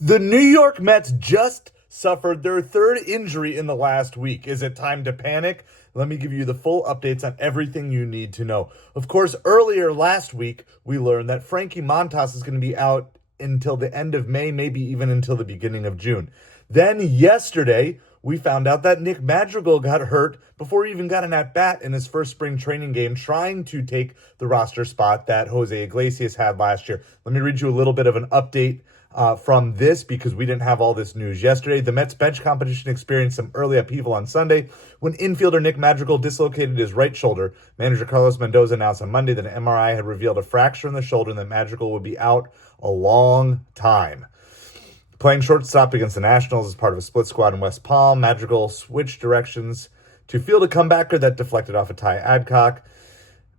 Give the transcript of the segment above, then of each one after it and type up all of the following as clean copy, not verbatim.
The New York Mets just suffered their third injury in the last week. Is it time to panic? Let me give you the full updates on everything you need to know. Of course, earlier last week, we learned that Frankie Montas is going to be out until the end of May, maybe even until the beginning of June. Then yesterday, we found out that Nick Madrigal got hurt before he even got an at-bat in his first spring training game, trying to take the roster spot that Jose Iglesias had last year. Let me read you a little bit of an update from this because we didn't have all this news yesterday. The Mets bench competition experienced some early upheaval on Sunday when infielder Nick Madrigal dislocated his right shoulder. Manager Carlos Mendoza announced on Monday that an MRI had revealed a fracture in the shoulder and that Madrigal would be out a long time. Playing shortstop against the Nationals as part of a split squad in West Palm, Madrigal switched directions to field a comebacker that deflected off a Ty Adcock.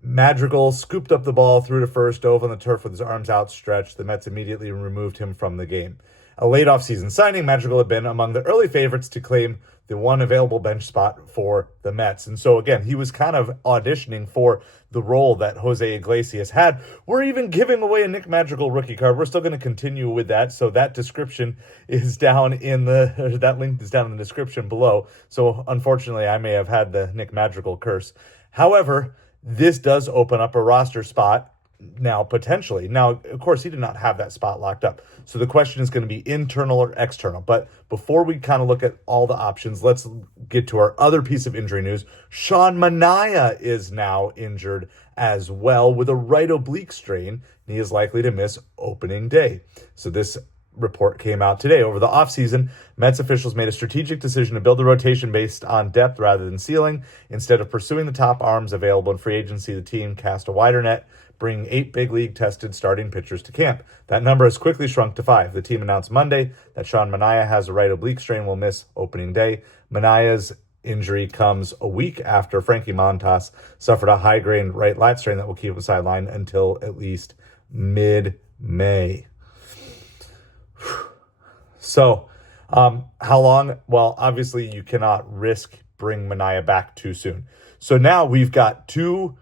Madrigal scooped up the ball, threw to first, dove on the turf with his arms outstretched. The Mets immediately removed him from the game. A late offseason signing, Madrigal had been among the early favorites to claim the one available bench spot for the Mets. And so, again, he was kind of auditioning for the role that Jose Iglesias had. We're even giving away a Nick Madrigal rookie card. We're still going to continue with that. So that description is down that link is down in the description below. So, unfortunately, I may have had the Nick Madrigal curse. However, this does open up a roster spot now, potentially. Now, of course, he did not have that spot locked up. So the question is going to be internal or external. But before we kind of look at all the options, let's get to our other piece of injury news. Sean Manaea is now injured as well with a right oblique strain, and he is likely to miss opening day. So this report came out today. Over the offseason, Mets officials made a strategic decision to build the rotation based on depth rather than ceiling. Instead of pursuing the top arms available in free agency, the team cast a wider net, bringing 8 big league tested starting pitchers to camp. That number has quickly shrunk to 5. The team announced Monday that Sean Manaea has a right oblique strain and will miss opening day. Manaea's injury comes a week after Frankie Montas suffered a high-grade right lat strain that will keep him sidelined until at least mid-May. So, how long? Well, obviously you cannot risk bring Manaea back too soon. So now we've got 2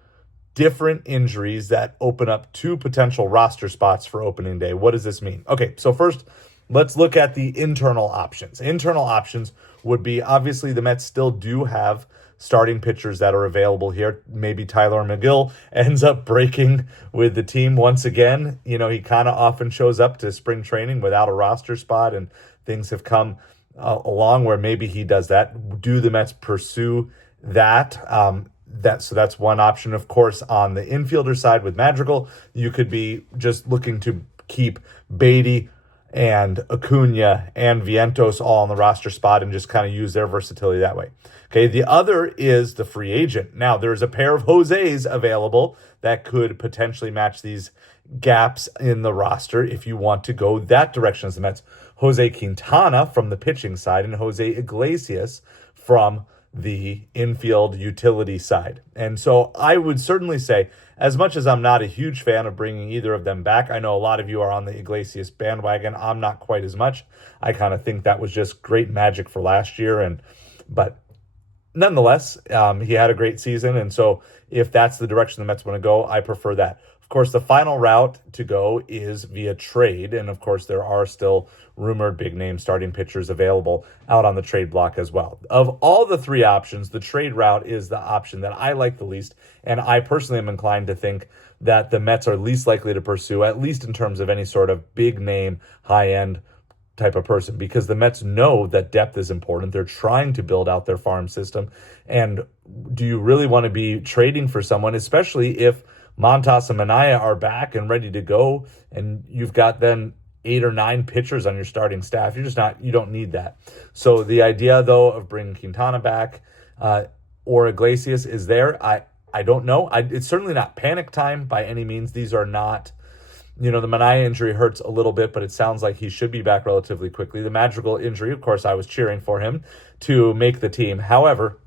different injuries that open up 2 potential roster spots for opening day. What does this mean? Okay, so first, let's look at the internal options. Internal options would be, obviously, the Mets still do have starting pitchers that are available here. Maybe Tyler McGill ends up breaking with the team once again. You know, he kind of often shows up to spring training without a roster spot, and things have come along where maybe he does that. Do the Mets pursue that? So that's one option. Of course, on the infielder side with Madrigal, you could be just looking to keep Beatty and Acuna and Vientos all on the roster spot and just kind of use their versatility that way. Okay, the other is the free agent. Now, there's a pair of Jose's available that could potentially match these gaps in the roster if you want to go that direction as the Mets. Jose Quintana from the pitching side and Jose Iglesias from the infield utility side. And so I would certainly say, as much as I'm not a huge fan of bringing either of them back, I know a lot of you are on the Iglesias bandwagon. I'm not quite as much. I kind of think that was just great magic for last year. But nonetheless, he had a great season. And so if that's the direction the Mets want to go, I prefer that. Of course, the final route to go is via trade. And of course, there are still rumored big name starting pitchers available out on the trade block as well. Of all the 3 options, the trade route is the option that I like the least. And I personally am inclined to think that the Mets are least likely to pursue, at least in terms of any sort of big name, high end type of person, because the Mets know that depth is important. They're trying to build out their farm system. And do you really want to be trading for someone, especially if Montas and Manaea are back and ready to go, and you've got then 8 or 9 pitchers on your starting staff? You don't need that. So the idea, though, of bringing Quintana back or Iglesias is there. I don't know. It's certainly not panic time by any means. These are not, the Manaea injury hurts a little bit, but it sounds like he should be back relatively quickly. The Madrigal injury, of course, I was cheering for him to make the team. However,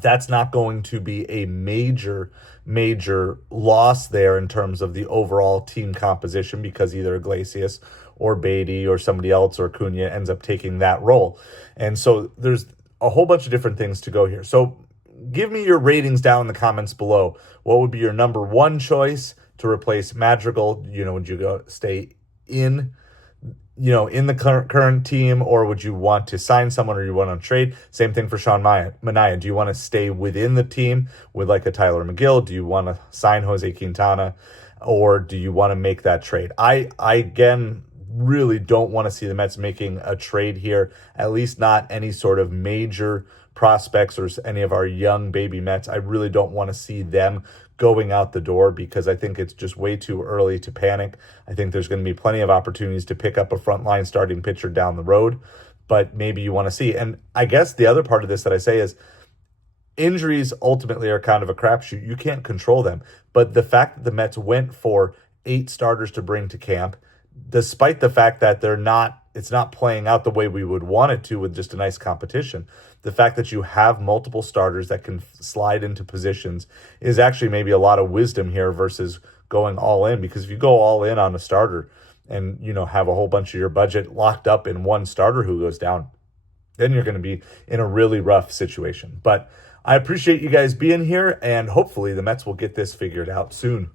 that's not going to be a major loss there in terms of the overall team composition, because either Iglesias or Beatty or somebody else or Acuna ends up taking that role. And so there's a whole bunch of different things to go here. So give me your ratings down in the comments below. What would be your number 1 choice to replace Madrigal? Would you stay in in the current team, or would you want to sign someone, or you want to trade? Same thing for Manaea. Do you want to stay within the team with like a Tyler McGill? Do you want to sign Jose Quintana, or do you want to make that trade? I again really don't want to see the Mets making a trade here, at least not any sort of major prospects or any of our young baby Mets. I really don't want to see them going out the door, because I think it's just way too early to panic. I think there's going to be plenty of opportunities to pick up a frontline starting pitcher down the road, but maybe you want to see. And I guess the other part of this that I say is injuries ultimately are kind of a crapshoot. You can't control them. But the fact that the Mets went for 8 starters to bring to camp, despite the fact that it's not playing out the way we would want it to with just a nice competition. The fact that you have multiple starters that can slide into positions is actually maybe a lot of wisdom here versus going all in. Because if you go all in on a starter and, have a whole bunch of your budget locked up in one starter who goes down, then you're going to be in a really rough situation. But I appreciate you guys being here, and hopefully the Mets will get this figured out soon.